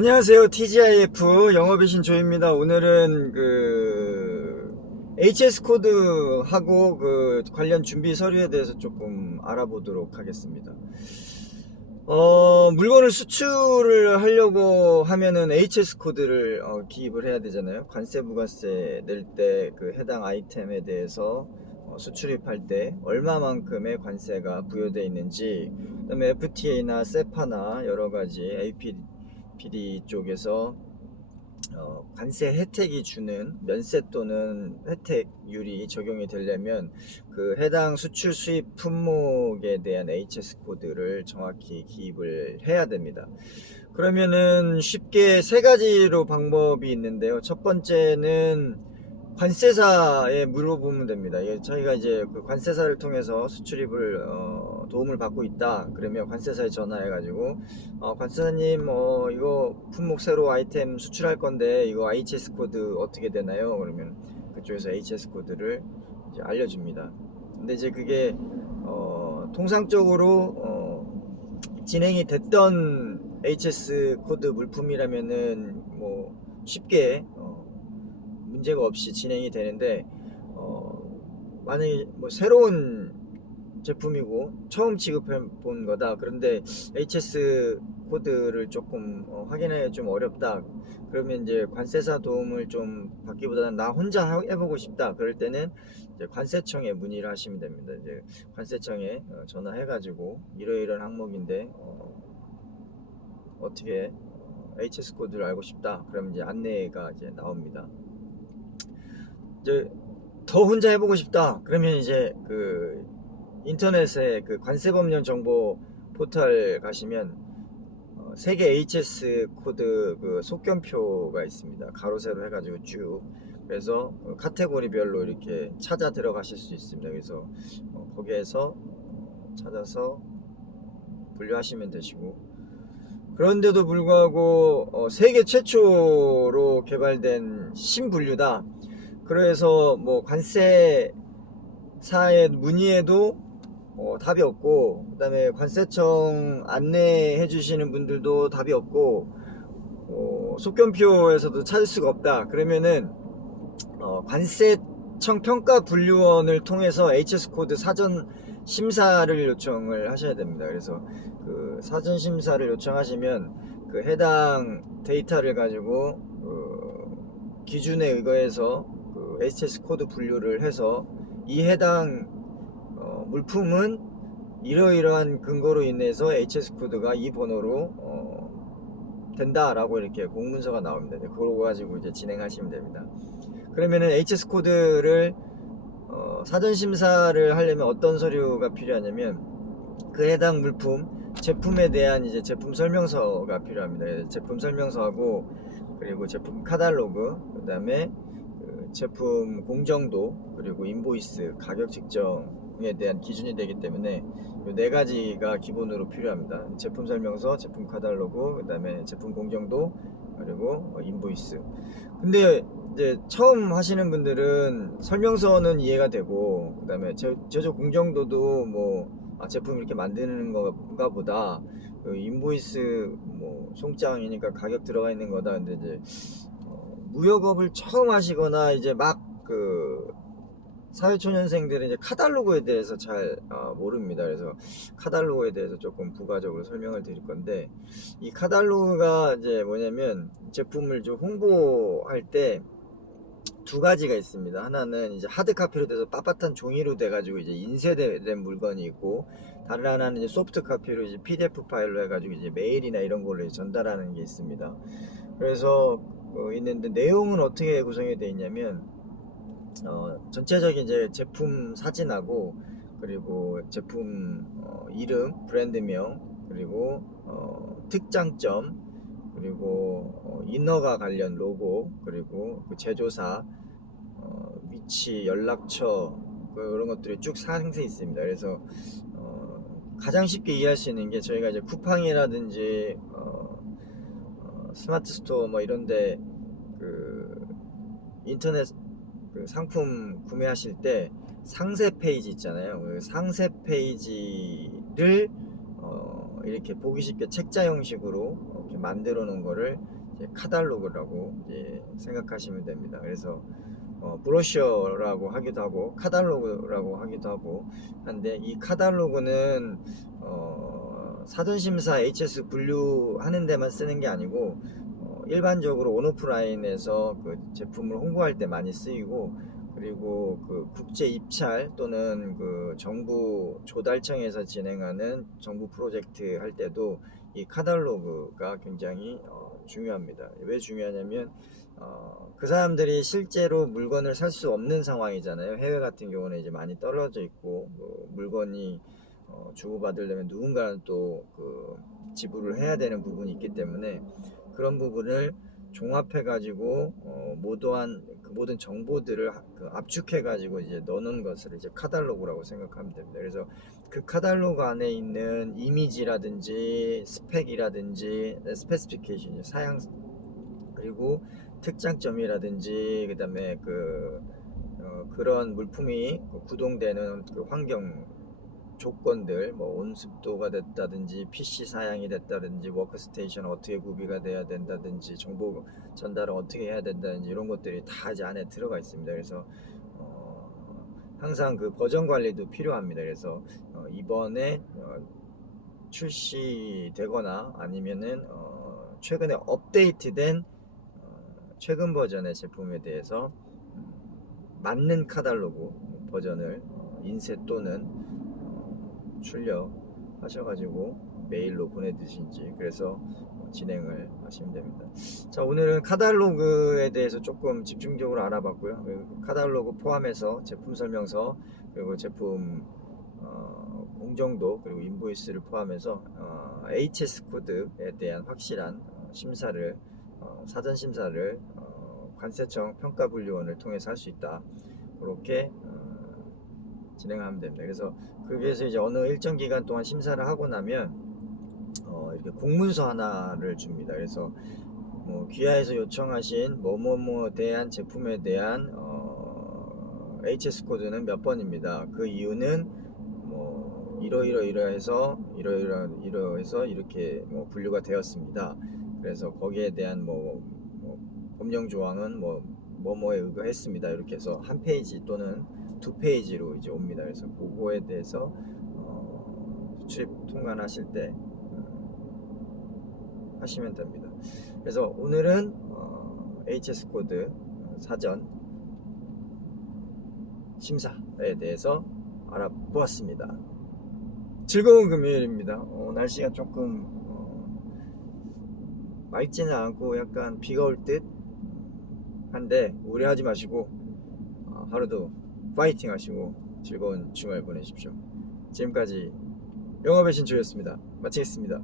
안녕하세요. TGIF 영업의 신조입니다. 오늘은 그 HS 코드하고 그 관련 준비 서류에 대해서 조금 알아보도록 하겠습니다. 어, 물건을 수출을 하려고 하면은 HS 코드를 어, 기입을 해야 되잖아요. 관세 부가세 낼 때 그 해당 아이템에 대해서 어, 수출입할 때 얼마만큼의 관세가 부여되어 있는지, 그다음에 FTA나 세파나 여러 가지 APD 쪽에서 어, 관세 혜택이 주는 면세 또는 혜택률이 적용이 되려면 그 해당 수출 수입 품목에 대한 HS 코드를 정확히 기입을 해야 됩니다. 그러면은 쉽게 세 가지로 방법이 있는데요. 첫 번째는 관세사에 물어보면 됩니다. 예, 저희가 이제 그 관세사를 통해서 수출입을 어, 도움을 받고 있다. 그러면 관세사에 전화해가지고 어, 관세사님 어, 이거 품목 새로 아이템 수출할 건데 이거 HS 코드 어떻게 되나요? 그러면 그쪽에서 HS 코드를 이제 알려줍니다. 근데 이제 그게 어, 통상적으로 어, 진행이 됐던 HS 코드 물품이라면은 뭐 쉽게 어, 문제가 없이 진행이 되는데 어, 만약에 뭐 새로운 제품이고 처음 지급해 본 거다. 그런데 HS 코드를 조금 어, 확인하기 좀 어렵다. 그러면 이제 관세사 도움을 좀 받기보다는 나 혼자 하- 해보고 싶다. 그럴 때는 이제 관세청에 문의를 하시면 됩니다. 이제 관세청에 어, 전화해가지고 이러이러한 항목인데 어, 어떻게 어, HS 코드를 알고 싶다. 그러면 이제 안내가 이제 나옵니다. 이제 더 혼자 해보고 싶다. 그러면 이제 그 인터넷에 그 관세법령 정보 포털 가시면 어, 세계 HS 코드 그 속견표가 있습니다. 가로 세로 해가지고 쭉 그래서 그 카테고리별로 이렇게 찾아 들어가실 수 있습니다. 그래서 어, 거기에서 어, 찾아서 분류하시면 되시고 그런데도 불구하고 어, 세계 최초로 개발된 신분류다. 그래서 뭐 관세사에 문의해도 어, 답이 없고 그다음에 관세청 안내해 주시는 분들도 답이 없고 어, 속견표에서도 찾을 수가 없다. 그러면은 어, 관세청 평가 분류원을 통해서 HS 코드 사전 심사를 요청을 하셔야 됩니다. 그래서 그 사전 심사를 요청하시면 그 해당 데이터를 가지고 그 기준에 의거해서 그 HS 코드 분류를 해서 이 해당 어, 물품은 이러이러한 근거로 인해서 HS 코드가 이 번호로 어, 된다라고 이렇게 공문서가 나옵니다. 네, 그거 가지고 이제 진행하시면 됩니다. 그러면은 HS 코드를 어, 사전 심사를 하려면 어떤 서류가 필요하냐면 그 해당 물품 제품에 대한 이제 제품 설명서가 필요합니다. 제품 설명서하고 그리고 제품 카탈로그 그다음에 그 제품 공정도 그리고 인보이스 가격 측정 에 대한 기준이 되기 때문에 이네 가지가 기본으로 필요합니다. 제품 설명서, 제품 카탈로그, 그다음에 제품 공정도 그리고 어, 인보이스. 근데 이제 처음 하시는 분들은 설명서는 이해가 되고 그다음에 제, 제조 공정도도 뭐 아, 제품 이렇게 만드는 건가 보다 그 인보이스 뭐 송장이니까 가격 들어가 있는 거다 근데 이제 어, 무역업을 처음 하시거나 이제 막그 사회초년생들은 이제 카탈로그에 대해서 잘 어, 모릅니다. 그래서 카탈로그에 대해서 조금 부가적으로 설명을 드릴 건데 이 카탈로그가 이제 뭐냐면 제품을 좀 홍보할 때 두 가지가 있습니다. 하나는 이제 하드 카피로 돼서 빳빳한 종이로 돼가지고 이제 인쇄된 물건이 있고 다른 하나는 이제 소프트 카피로 이제 PDF 파일로 해가지고 이제 메일이나 이런 걸로 전달하는 게 있습니다. 그래서 어, 있는데 내용은 어떻게 구성이 되어 있냐면 어, 전체적인 이제 제품 사진하고 그리고 제품 어, 이름, 브랜드명 그리고 어, 특장점 그리고 어, 인허가 관련 로고 그리고 그 제조사 어, 위치 연락처 그런 것들이 쭉 상세 있습니다. 그래서 어, 가장 쉽게 이해할 수 있는 게 저희가 이제 쿠팡이라든지 어, 어, 스마트 스토어 뭐 이런데 그 인터넷 그 상품 구매하실 때 상세 페이지 있잖아요. 그 상세 페이지를 어, 이렇게 보기 쉽게 책자 형식으로 어, 이렇게 만들어 놓은 거를 카달로그라고 생각하시면 됩니다. 그래서 어, 브로셔라고 하기도 하고 카달로그라고 하기도 하고 한데 이 카달로그는 어, 사전 심사 HS 분류하는 데만 쓰는 게 아니고 어, 일반적으로 온오프라인에서 그 제품을 홍보할 때 많이 쓰이고 그리고 그 국제 입찰 또는 그 정부 조달청에서 진행하는 정부 프로젝트 할 때도 이 카달로그가 굉장히 어, 중요합니다. 왜 중요하냐면 어, 그 사람들이 실제로 물건을 살 수 없는 상황이잖아요. 해외 같은 경우는 이제 많이 떨어져 있고 그 물건이 어, 주고받으려면 누군가는 또 그 지불을 해야 되는 부분이 있기 때문에 그런 부분을 종합해 가지고 어, 모두한 그 모든 정보들을 하- 그 압축해 가지고 이제 넣는 것을 이제 카달로그라고 생각하면 됩니다. 그래서 그 카달로그 안에 있는 이미지라든지 스펙이라든지 스페시피케이션 사양 그리고 특장점이라든지 그다음에 그 어, 그런 물품이 그 구동되는 그 환경 조건들 뭐 온습도가 됐다든지 PC 사양이 됐다든지 워크스테이션 어떻게 구비가 돼야 된다든지 정보 전달을 어떻게 해야 된다든지 이런 것들이 다 이제 안에 들어가 있습니다. 그래서 어, 항상 그 버전 관리도 필요합니다. 그래서 어, 이번에 어, 출시되거나 아니면은 어, 최근에 업데이트된 어, 최근 버전의 제품에 대해서 음, 맞는 카달로그 버전을 어, 인쇄 또는 어, 출력하셔가지고 메일로 보내드신지 그래서 어, 진행을 하시면 됩니다. 자 오늘은 카달로그에 대해서 조금 집중적으로 알아봤고요. 카달로그 포함해서 제품 설명서 그리고 제품 어, 공정도 그리고 인보이스를 포함해서 어, HS 코드에 대한 확실한 어, 심사를 어, 사전 심사를 어, 관세청 평가분류원을 통해서 할 수 있다. 그렇게 어, 진행하면 됩니다. 그래서 거기에서 이제 어느 일정 기간 동안 심사를 하고 나면 어, 이렇게 공문서 하나를 줍니다. 그래서 뭐 귀하에서 요청하신 뭐뭐뭐 대한 제품에 대한 어, HS 코드는 몇 번입니다. 그 이유는 뭐 이러이러 이러해서 이러이러 이러해서 이렇게 뭐 분류가 되었습니다. 그래서 거기에 대한 뭐, 뭐 법령 조항은 뭐 뭐뭐에 의거했습니다. 이렇게 해서 한 페이지 또는 두 페이지로 이제 옵니다. 그래서 그거에 대해서 어, 수출입 통관하실 때 음, 하시면 됩니다. 그래서 오늘은 어, HS 코드 사전 심사에 대해서 알아보았습니다. 즐거운 금요일입니다. 어, 날씨가 조금 어, 맑지는 않고 약간 비가 올 듯 한데 우려하지 마시고 어, 하루도 파이팅 하시고 즐거운 주말 보내십시오. 지금까지 영업의 신초였습니다. 마치겠습니다.